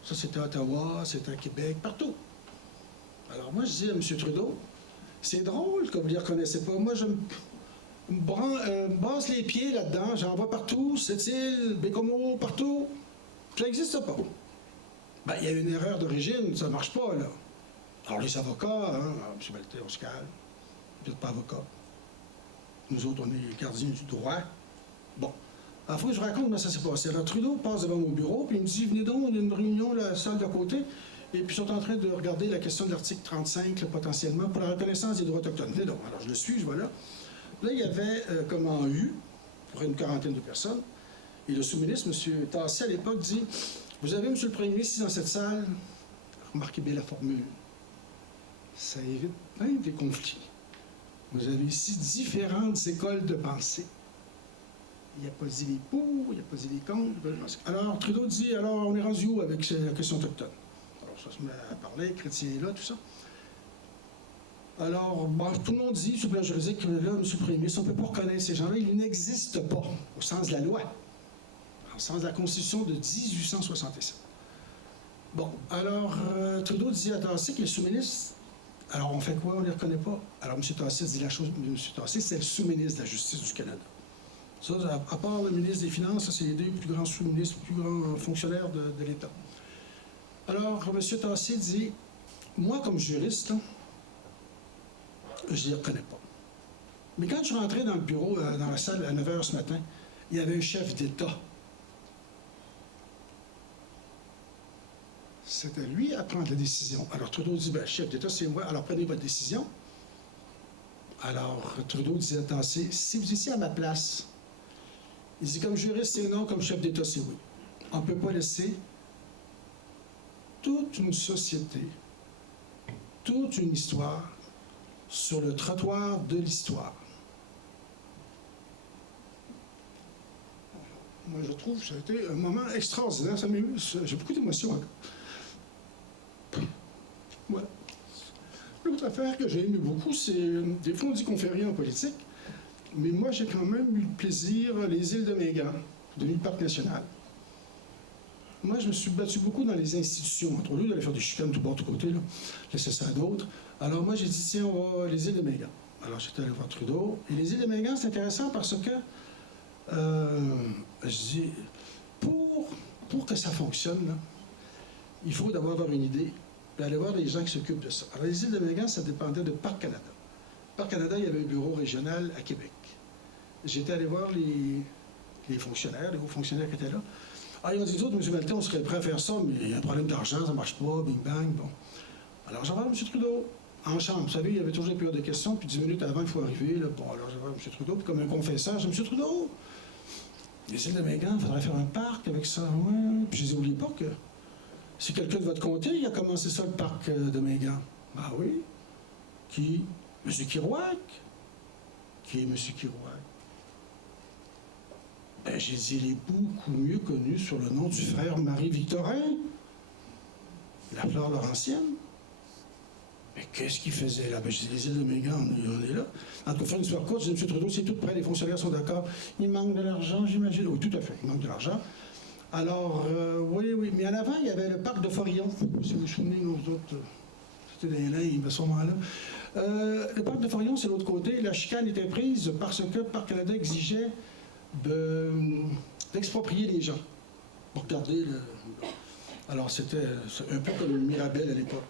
Ça, c'était à Ottawa, c'était à Québec, partout. Alors, moi, je dis à M. Trudeau, c'est drôle que vous ne les reconnaissez pas. Moi, je me brasse les pieds là-dedans, j'en vois partout, Sept-Îles, Bécomo, partout. Ça n'existe pas. Ben, il y a une erreur d'origine, ça ne marche pas, là. Alors, les avocats, hein, M. Maltais, on se calme. Vous n'êtes pas avocat. Nous autres, on est gardiens du droit. Bon. Alors, il faut que je vous raconte comment ça s'est passé. Alors, Trudeau passe devant mon bureau, puis il me dit, venez donc, on a une réunion, la salle d'à côté, et puis ils sont en train de regarder la question de l'article 35, là, potentiellement, pour la reconnaissance des droits autochtones. Venez donc. Alors, je le suis, je vois là. Là, il y avait, comme en U, pour une quarantaine de personnes, et le sous-ministre, M. Tassé, à l'époque, dit, vous avez, M. le Premier ministre, ici dans cette salle, remarquez bien la formule, ça évite plein des conflits. Vous avez ici différentes écoles de pensée. Il n'a pas dit les pour, il n'a pas dit les contre. Alors, Trudeau dit, alors, on est rendu où avec la question autochtone? Alors, ça se met à parler, chrétien là, tout ça. Alors, bon, tout le monde dit, sur le plan juridique, là, M. le Premier ministre, on ne peut pas reconnaître ces gens-là, ils n'existent pas, au sens de la loi, au sens de la Constitution de 1867. Bon, alors, Trudeau dit à Tassé, qui est le sous-ministre, alors, on fait quoi? On ne les reconnaît pas. Alors, M. Tassé dit la chose. M. Tassé, c'est le sous-ministre de la Justice du Canada. Ça, à part le ministre des Finances, ça, c'est les deux plus grands sous-ministres, plus grands fonctionnaires de l'État. Alors, M. Tassé dit, moi, comme juriste, là, je ne les reconnais pas. Mais quand je suis rentré dans le bureau, dans la salle, à 9 h ce matin, il y avait un chef d'État. C'était lui à prendre la décision. Alors Trudeau dit, ben, chef d'État, c'est moi, alors prenez votre décision. Alors Trudeau disait à Tassé, si vous étiez à ma place, il dit, comme juriste, c'est non, comme chef d'État, c'est oui. On ne peut pas laisser toute une société, toute une histoire sur le trottoir de l'histoire. Moi, je trouve que ça a été un moment extraordinaire. J'ai beaucoup d'émotions encore. Voilà. L'autre affaire que j'ai aimé beaucoup, c'est, des fois on dit qu'on ne fait rien en politique, mais moi j'ai quand même eu le plaisir, les îles de Mégan, devenues le parc national. Moi je me suis battu beaucoup dans les institutions, entre eux, d'aller faire des chicanes tout bord, tout côté, là, laisser ça à d'autres. Alors moi j'ai dit, tiens, on va les îles de Mégan. Alors j'étais allé voir Trudeau, et les îles de Mégan, c'est intéressant parce que, je dis, pour que ça fonctionne, là, il faut d'abord avoir une idée, puis aller voir les gens qui s'occupent de ça. Alors, les îles de Mégan, ça dépendait de Parc Canada. Parc Canada, il y avait un bureau régional à Québec. J'étais allé voir les fonctionnaires, les hauts fonctionnaires qui étaient là. Ah, ils ont dit, d'autres, M. Maltais, on serait prêt à faire ça, mais il y a un problème d'argent, ça ne marche pas, bing bang, bon. Alors, j'en vais voir M. Trudeau, en chambre. Vous savez, il y avait toujours des périodes de questions, puis 10 minutes avant, il faut arriver. Là. Bon, alors, je vais voir M. Trudeau, puis comme un confesseur, je dis, M. Trudeau, les îles de Mégan, il faudrait faire un parc avec ça. Ouais. Puis je dis, n'oubliez pas que c'est quelqu'un de votre comté qui a commencé ça, le parc de Mégan. Ah oui? Qui? M. Kirouac. Qui est M. Kirouac? Ben, j'ai dit, il est beaucoup mieux connu sur le nom du frère Marie-Victorin, la fleur laurentienne. Mais qu'est-ce qu'il faisait là? Ben, j'ai dit, les îles de Mégan, on est là. En tout cas, une histoire courte, j'ai dit, M. Trudeau, c'est tout prêt, les fonctionnaires sont d'accord. Il manque de l'argent, j'imagine. Oui, tout à fait, il manque de l'argent. Alors, oui, mais en avant, il y avait le parc de Forillon. Si vous vous souvenez, nous autres, c'était des limbes à ce moment-là. Le parc de Forillon, c'est l'autre côté. La chicane était prise parce que Parc Canada exigeait d'exproprier les gens. Pour regarder le... Alors, c'était un peu comme Mirabel à l'époque.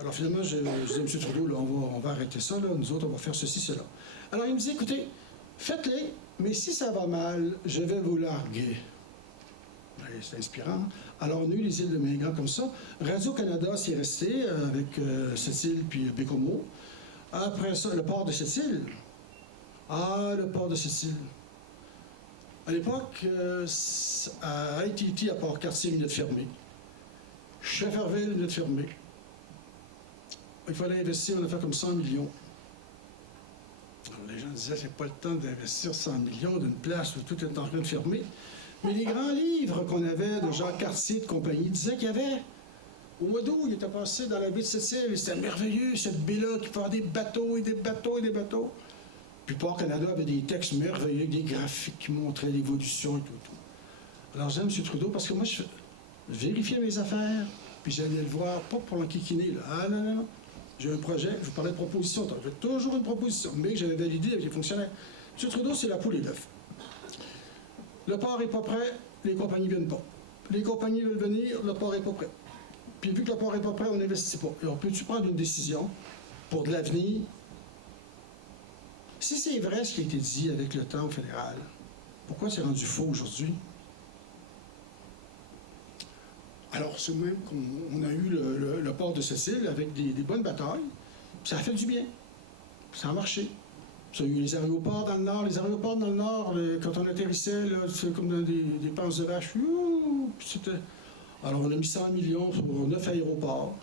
Alors, finalement, je dis à M. Trudeau, là, on va arrêter ça, là. Nous autres, on va faire ceci, cela. Alors, il me dit, écoutez, faites-les, mais si ça va mal, je vais vous larguer. C'est inspirant. Alors, on a eu les îles de Mégan comme ça. Radio-Canada s'y est resté avec Sept-Îles puis Bécomo. Après ça, le port de Sept-Îles. Ah, le port de Sept-Îles. À l'époque, à ITT, à Port-Cartier, il venait de fermer. Shefferville venait de fermer. Il fallait investir, on a fait comme 100 millions. Alors, les gens disait, j'ai pas le temps d'investir 100 millions d'une place où tout est en train de fermer. Mais les grands livres qu'on avait de Jacques Cartier de compagnie disaient qu'il y avait, au mois d'août, il était passé dans la baie de Sept-Îles, et c'était merveilleux, cette baie-là, qui faisait des bateaux et des bateaux et des bateaux. Puis Port-Canada avait des textes merveilleux, des graphiques qui montraient l'évolution et tout. Alors j'aime M. Trudeau parce que moi, je vérifiais mes affaires, puis j'allais le voir, pas pour l'enquiquiner, là. Ah non, non, non. J'ai un projet, je vous parlais de proposition, j'ai toujours une proposition, mais que j'avais validée avec les fonctionnaires. M. Trudeau, c'est la poule et l'œuf. Le port n'est pas prêt, les compagnies ne viennent pas. Les compagnies veulent venir, le port n'est pas prêt. Puis vu que le port n'est pas prêt, on n'investit pas. Alors, peux-tu prendre une décision pour de l'avenir? Si c'est vrai ce qui a été dit avec le temps au fédéral, pourquoi c'est rendu faux aujourd'hui? Alors, c'est même qu'on a eu le port de Sept-Îles avec des bonnes batailles. Ça a fait du bien. Ça a marché. Ça a eu les aéroports dans le Nord. Les aéroports dans le Nord, quand on atterrissait, c'est comme dans des panses de vache. Alors, on a mis 100 millions pour 9 aéroports.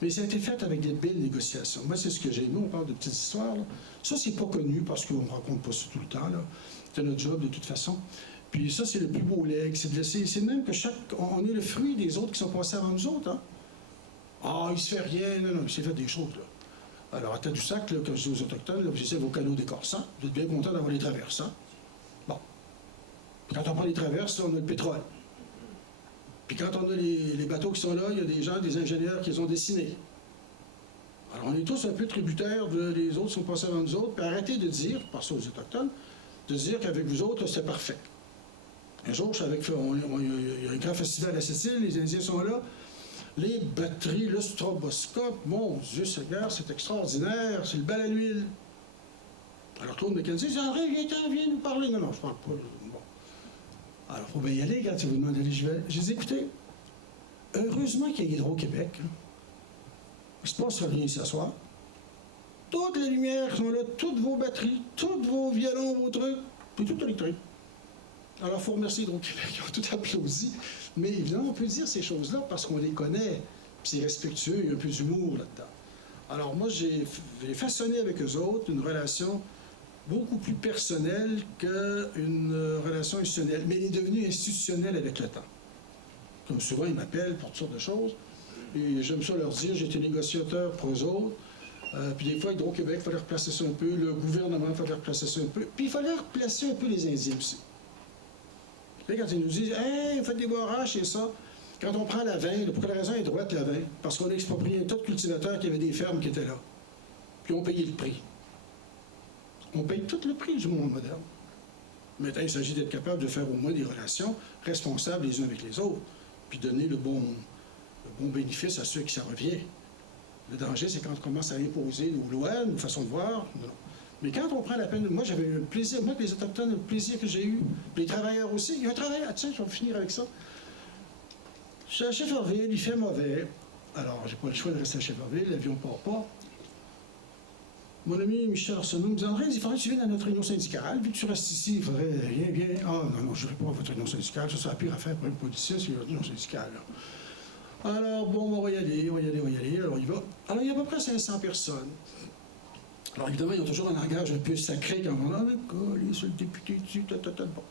Mais ça a été fait avec des belles négociations. Moi, c'est ce que j'ai aimé. On parle de petites histoires. Là. Ça, c'est pas connu parce qu'on ne raconte pas ça tout le temps. C'est notre job, de toute façon. Puis ça, c'est le plus beau leg. C'est de laisser. C'est même que on est le fruit des autres qui sont passés avant nous autres. Hein? Ah, il se fait rien. Non, non, il s'est fait des choses. Là. Alors, à Tadoussac, là, quand je dis aux Autochtones, là, vous essayez vos canaux décorsants. Vous êtes bien contents d'avoir les traversants. Bon. Puis quand on prend les traverses, là, on a le pétrole. Puis quand on a les bateaux qui sont là, il y a des gens, des ingénieurs qui les ont dessinés. Alors, on est tous un peu tributaires des autres qui sont passés avant nous autres. Puis arrêtez de dire, par ça aux Autochtones, de dire qu'avec vous autres, c'est parfait. Un jour, il y a un grand festival à Sept-Îles, les Indiens sont là. Les batteries, le stroboscope, mon Dieu Seigneur, c'est extraordinaire, c'est le bal à l'huile. Alors Claude McKenzie dit, André, viens nous parler. Non, non, je ne parle pas. Bon. Alors, il faut bien y aller quand tu vous demandez d'aller, je vais. Je dis, écoutez, heureusement qu'il y a Hydro-Québec. Hein. Il ne se passe rien ici ce soir. Toutes les lumières sont là, toutes vos batteries, tous vos violons, vos trucs, puis tout électrique. Alors, il faut remercier Hydro-Québec, ils ont tout applaudi. Mais évidemment, on peut dire ces choses-là parce qu'on les connaît, puis c'est respectueux, il y a un peu d'humour là-dedans. Alors, moi, j'ai façonné avec eux autres une relation beaucoup plus personnelle qu'une relation institutionnelle. Mais elle est devenue institutionnelle avec le temps. Comme souvent, ils m'appellent pour toutes sortes de choses. Et j'aime ça leur dire, j'étais négociateur pour eux autres. Puis des fois, Hydro-Québec, il fallait replacer ça un peu. Le gouvernement, il fallait replacer ça un peu. Puis il fallait replacer un peu les Indiens aussi. Quand ils nous disent « Hey, faites des barrages, c'est ça », quand on prend la vin, pour quelle raison est droite la vin? Parce qu'on a exproprié un tas de cultivateurs qui avaient des fermes qui étaient là. Puis on payait le prix. On paye tout le prix du monde moderne. Maintenant, il s'agit d'être capable de faire au moins des relations responsables les uns avec les autres, puis donner le bon bénéfice à ceux qui ça revient. Le danger, c'est quand on commence à imposer nos lois, nos façons de voir. Non. Mais quand on prend la peine, moi j'avais un plaisir, moi les Autochtones, le plaisir que j'ai eu, puis les travailleurs aussi, il y a un travailleur, tiens, je vais finir avec ça. Je suis à Shefferville, il fait mauvais. Alors, j'ai pas le choix de rester à Shefferville, l'avion ne part pas. Mon ami Michel Arsenault me dit, André, il faudrait que tu viennes à notre réunion syndicale, vu que tu restes ici, il faudrait, viens. Ah non, je ne vais pas à votre réunion syndicale, ça c'est la pire affaire pour un politicien, c'est une réunion syndicale. Là. Alors, bon, on va y aller, alors on y va. Alors, il y a à peu près 500 personnes. Alors, évidemment, ils ont toujours un langage un peu sacré quand on a collé sur le député dessus, bon.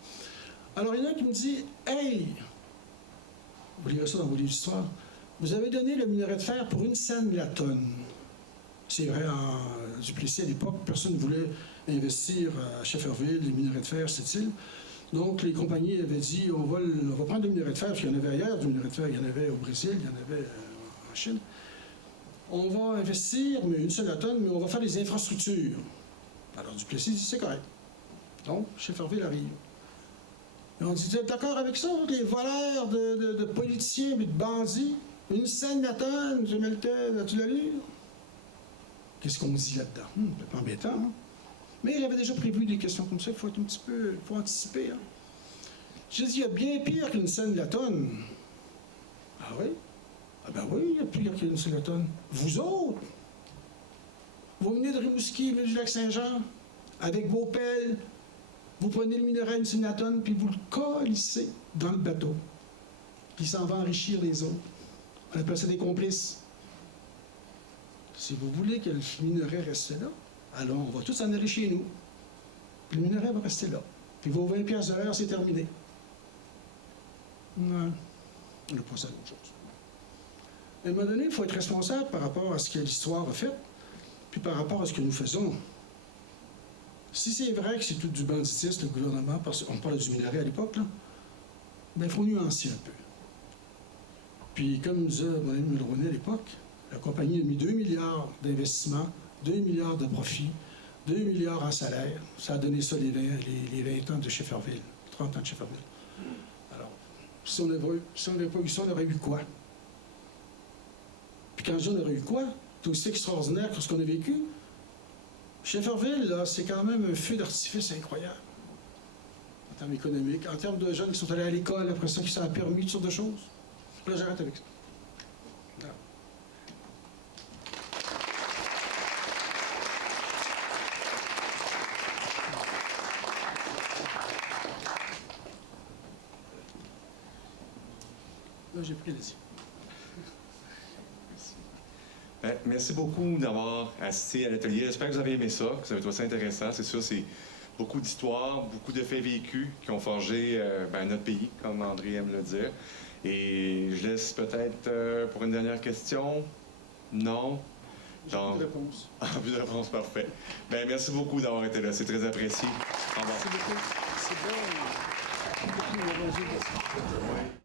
Alors, il y en a qui me dit, hey, vous lirez ça dans vos livres d'histoire, vous avez donné le minerai de fer pour 1 cent la tonne. C'est vrai, en Duplessis, à l'époque, personne ne voulait investir à Shefferville, les minerais de fer, c'est-il. Donc, les compagnies avaient dit, on va prendre du minerai de fer, parce qu'il y en avait ailleurs du minerai de fer. Il y en avait au Brésil, il y en avait en Chine. On va investir, mais 1 cent la tonne, mais on va faire des infrastructures. Alors, Duplessis dit, c'est correct. Donc, Shefferville arrive. Et on dit, d'accord avec ça, les voleurs de politiciens et de bandits, 1 cent la tonne, je mets le tel, as-tu la lu? Qu'est-ce qu'on dit là-dedans? C'est pas embêtant, hein? Mais j'avais déjà prévu des questions comme ça, il faut être un petit peu, il faut anticiper. Hein? J'ai dit, il y a bien pire qu'une scène la tonne. Ah oui? Ah ben oui, il y a pire qu'une scène la tonne. Vous autres, vous venez de Rimouski, venez du Lac-Saint-Jean, avec vos pelles, vous prenez le minerai une scène la tonne, puis vous le collissez dans le bateau. Puis ça en va enrichir les autres. On appelle ça des complices. Si vous voulez que le minerai reste là, Alors, on va tous en aller chez nous. Puis le minerai va rester là. Puis vos 20 piastres de l'heure, c'est terminé. Non, on n'a pas ça d'autre chose. À un moment donné, il faut être responsable par rapport à ce que l'histoire a fait, puis par rapport à ce que nous faisons. Si c'est vrai que c'est tout du banditisme, le gouvernement, parce qu'on parle du minerai à l'époque, là, bien, il faut nuancer un peu. Puis, comme nous a mon ami Mulroney à l'époque, la compagnie a mis 2 milliards d'investissements, 2 milliards de profits, 2 milliards en salaire. Ça a donné ça les 20 ans de Shefferville, 30 ans de Shefferville. Alors, si on n'avait pas eu ça, on aurait eu quoi? Puis quand je dis on aurait eu quoi? C'est aussi extraordinaire que ce qu'on a vécu. Shefferville, là, c'est quand même un feu d'artifice incroyable. En termes économiques, en termes de jeunes qui sont allés à l'école, après ça, qui s'en a permis toutes sortes de choses. Là, j'arrête avec ça. Là. Là, j'ai pris les yeux. Merci beaucoup d'avoir assisté à l'atelier. J'espère que vous avez aimé ça, que vous avez trouvé ça intéressant. C'est sûr, c'est beaucoup d'histoires, beaucoup de faits vécus qui ont forgé notre pays, comme André aime le dire. Et je laisse peut-être pour une dernière question. Non? J'ai plus de réponse. Plus de réponse, parfait. Merci beaucoup d'avoir été là. C'est très apprécié. Au revoir. Merci beaucoup. C'est bien. Beaucoup de